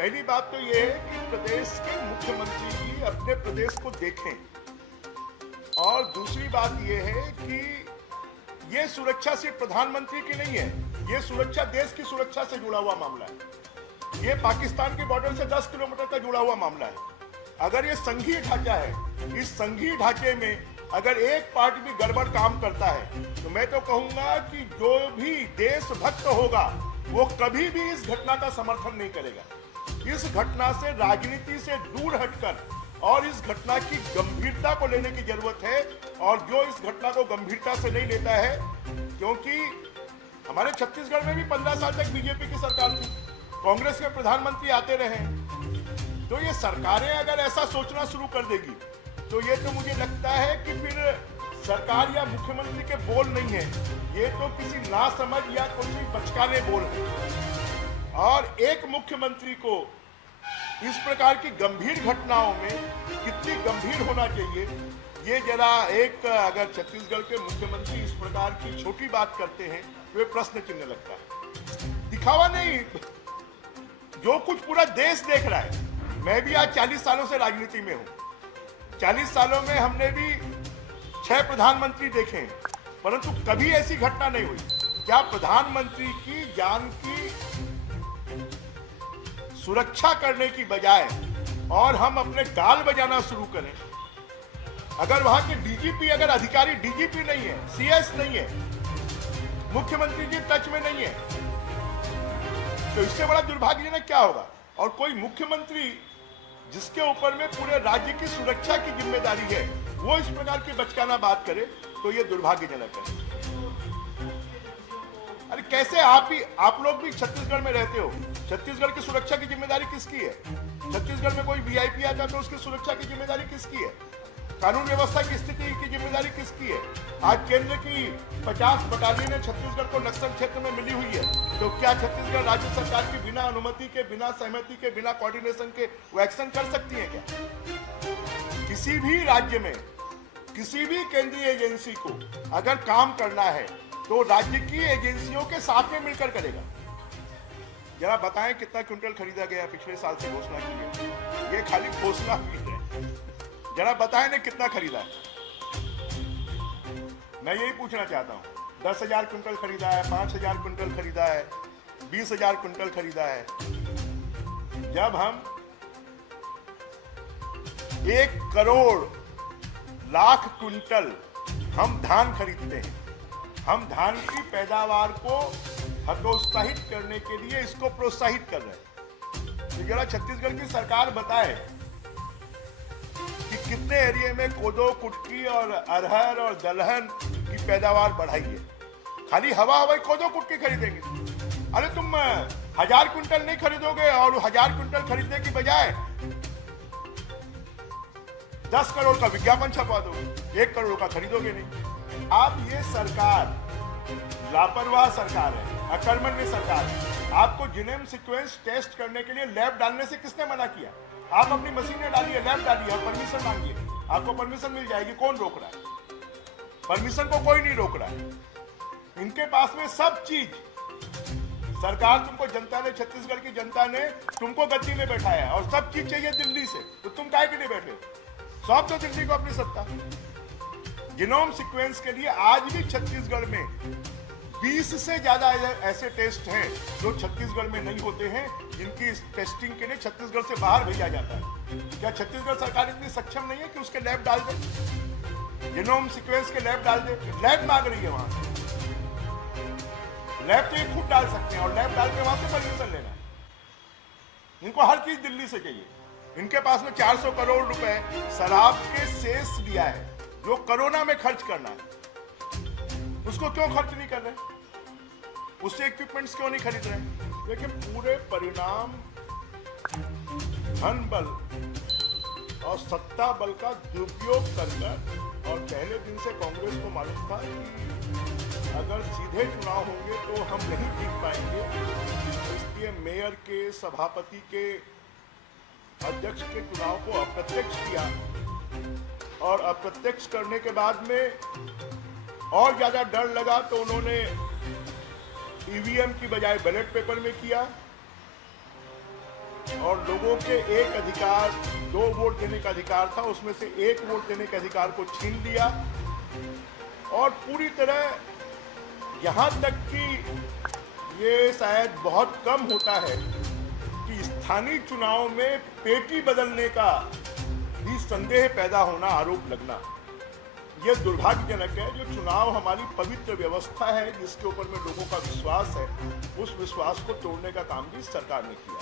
पहली बात तो ये है कि प्रदेश के मुख्यमंत्री जी अपने प्रदेश को देखें, और दूसरी बात ये है कि ये सुरक्षा सिर्फ प्रधानमंत्री की नहीं है, ये सुरक्षा देश की सुरक्षा से जुड़ा हुआ मामला है। ये पाकिस्तान के बॉर्डर से 10 किलोमीटर का जुड़ा हुआ मामला है। अगर ये संघीय ढांचा है, इस संघीय ढांचे में अगर एक पार्टी भी गड़बड़ काम करता है तो मैं तो कहूंगा कि जो भी देशभक्त होगा वो कभी भी इस घटना का समर्थन नहीं करेगा। इस घटना से राजनीति से दूर हटकर और इस घटना की गंभीरता को लेने की जरूरत है, और जो इस घटना को गंभीरता से नहीं लेता है, क्योंकि हमारे छत्तीसगढ़ में भी 15 साल तक बीजेपी की सरकार थी, कांग्रेस के प्रधानमंत्री आते रहे, तो ये सरकारें अगर ऐसा सोचना शुरू कर देगी तो ये तो मुझे लगता है कि फिर सरकार या मुख्यमंत्री के बोल नहीं है, ये तो किसी नासमझ या कोई बचकाने बोल है। और एक मुख्यमंत्री को इस प्रकार की गंभीर घटनाओं में कितनी गंभीर होना चाहिए, ये जरा एक अगर छत्तीसगढ़ के मुख्यमंत्री इस प्रकार की छोटी बात करते हैं तो ये प्रश्न चिन्ह लगता है। दिखावा नहीं, जो कुछ पूरा देश देख रहा है। मैं भी आज 40 सालों से राजनीति में हूं, 40 सालों में हमने भी 6 प्रधानमंत्री देखे हैं, परंतु कभी ऐसी घटना नहीं हुई। क्या प्रधानमंत्री की जान की सुरक्षा करने की बजाय और हम अपने गाल बजाना शुरू करें? अगर वहां के डीजीपी, अगर अधिकारी डीजीपी नहीं है, सीएस नहीं है, मुख्यमंत्री जी टच में नहीं है, तो इससे बड़ा दुर्भाग्यजनक क्या होगा? और कोई मुख्यमंत्री जिसके ऊपर में पूरे राज्य की सुरक्षा की जिम्मेदारी है, वो इस प्रकार की बचकाना बात करे तो ये दुर्भाग्यजनक है। अरे कैसे आप लोग भी छत्तीसगढ़ में रहते हो, छत्तीसगढ़ की सुरक्षा की जिम्मेदारी किसकी है? छत्तीसगढ़ में कोई वीआईपी आता तो उसकी सुरक्षा की जिम्मेदारी किसकी है? कानून व्यवस्था की स्थिति की जिम्मेदारी किसकी है? आज केंद्र की 50 बटालियन छत्तीसगढ़ को नक्सल क्षेत्र में मिली हुई है, तो क्या छत्तीसगढ़ राज्य सरकार की बिना अनुमति के, बिना सहमति के, बिना कोऑर्डिनेशन के वो एक्शन कर सकती है क्या? किसी भी राज्य में किसी भी केंद्रीय एजेंसी को अगर काम करना है तो राज्य की एजेंसियों के साथ में मिलकर करेगा। जरा बताएं कितना क्विंटल खरीदा गया पिछले साल से घोषणा की है, ये खाली घोषणा की है, जरा बताएं ने कितना खरीदा है? मैं यही पूछना चाहता हूं। 10,000 क्विंटल खरीदा है, 5,000 क्विंटल खरीदा है, 20,000 क्विंटल खरीदा है। जब हम 1 करोड़ लाख क्विंटल हम धान खरीदते हैं, हम धान की पैदावार को हतोत्साहित करने के लिए इसको प्रोत्साहित कर रहे हैं। तो जरा छत्तीसगढ़ की सरकार बताए कि कितने एरिया में कोदो, कुटकी और अरहर और दलहन की पैदावार बढ़ाई है। खाली हवाई कोदो कुटकी खरीदेंगे? अरे तुम 1000 क्विंटल नहीं खरीदोगे, और 1000 क्विंटल खरीदने की बजाय 10 करोड़ का विज्ञापन छपवा दोगे, 1 करोड़ का खरीदोगे नहीं। आप ये सरकार लापरवाह सरकार है, अकर्मण्य सरकार है। आपको जीनोम सीक्वेंस टेस्ट करने के लिए लैब डालने से किसने मना किया? आप अपनी मशीनें डालिए, लैब डालिए और परमिशन मांगिए, आपको परमिशन मिल जाएगी। कौन रोक रहा है? परमिशन को कोई नहीं रोक रहा है। इनके पास में सब चीज, सरकार तुमको, जनता ने, छत्तीसगढ़ की जनता ने तुमको गद्दी में बैठाया है, और सब चीज चाहिए दिल्ली से, तो तुम काहे के लिए बैठे? सौंप दो दिल्ली को अपनी सत्ता। जीनोम सीक्वेंस के लिए आज भी छत्तीसगढ़ में 20 से ज्यादा ऐसे टेस्ट हैं जो छत्तीसगढ़ में नहीं होते हैं, जिनकी टेस्टिंग के लिए छत्तीसगढ़ से बाहर भेजा जाता है। क्या छत्तीसगढ़ सरकार इतनी सक्षम नहीं है कि उसके लैब डाल दे, जीनोम सीक्वेंस के लैब डाल दे? लैब मांग रही है वहां से। लैब तो ये खुद डाल सकते हैं, और लैब डाल के वहां से परमिशन लेना है। इनको हर चीज दिल्ली से चाहिए। इनके पास में 400 करोड़ रुपए शराब के शेष दिया है, जो कोरोना में खर्च करना है, उसको क्यों खर्च नहीं कर रहे? उससे इक्विपमेंट्स क्यों नहीं खरीद रहे? देखिए, पूरे परिणाम धन बल और सत्ता बल का दुरुपयोग कर, और पहले दिन से कांग्रेस को मालूम था कि अगर सीधे चुनाव होंगे तो हम नहीं जीत पाएंगे, इसलिए मेयर के, सभापति के, अध्यक्ष के चुनाव को अप्रत्यक्ष किया, और अप्रत्यक्ष करने के बाद में और ज्यादा डर लगा तो उन्होंने ईवीएम की बजाय बैलेट पेपर में किया, और लोगों के एक अधिकार, 2 वोट देने का अधिकार था, उसमें से 1 वोट देने के अधिकार को छीन लिया और पूरी तरह यहाँ तक कि ये शायद बहुत कम होता है कि स्थानीय चुनाव में पेटी बदलने का भी संदेह पैदा होना, आरोप लगना, यह दुर्भाग्यजनक है। जो चुनाव हमारी पवित्र व्यवस्था है, जिसके ऊपर में लोगों का विश्वास है, उस विश्वास को तोड़ने का काम भी सरकार ने किया।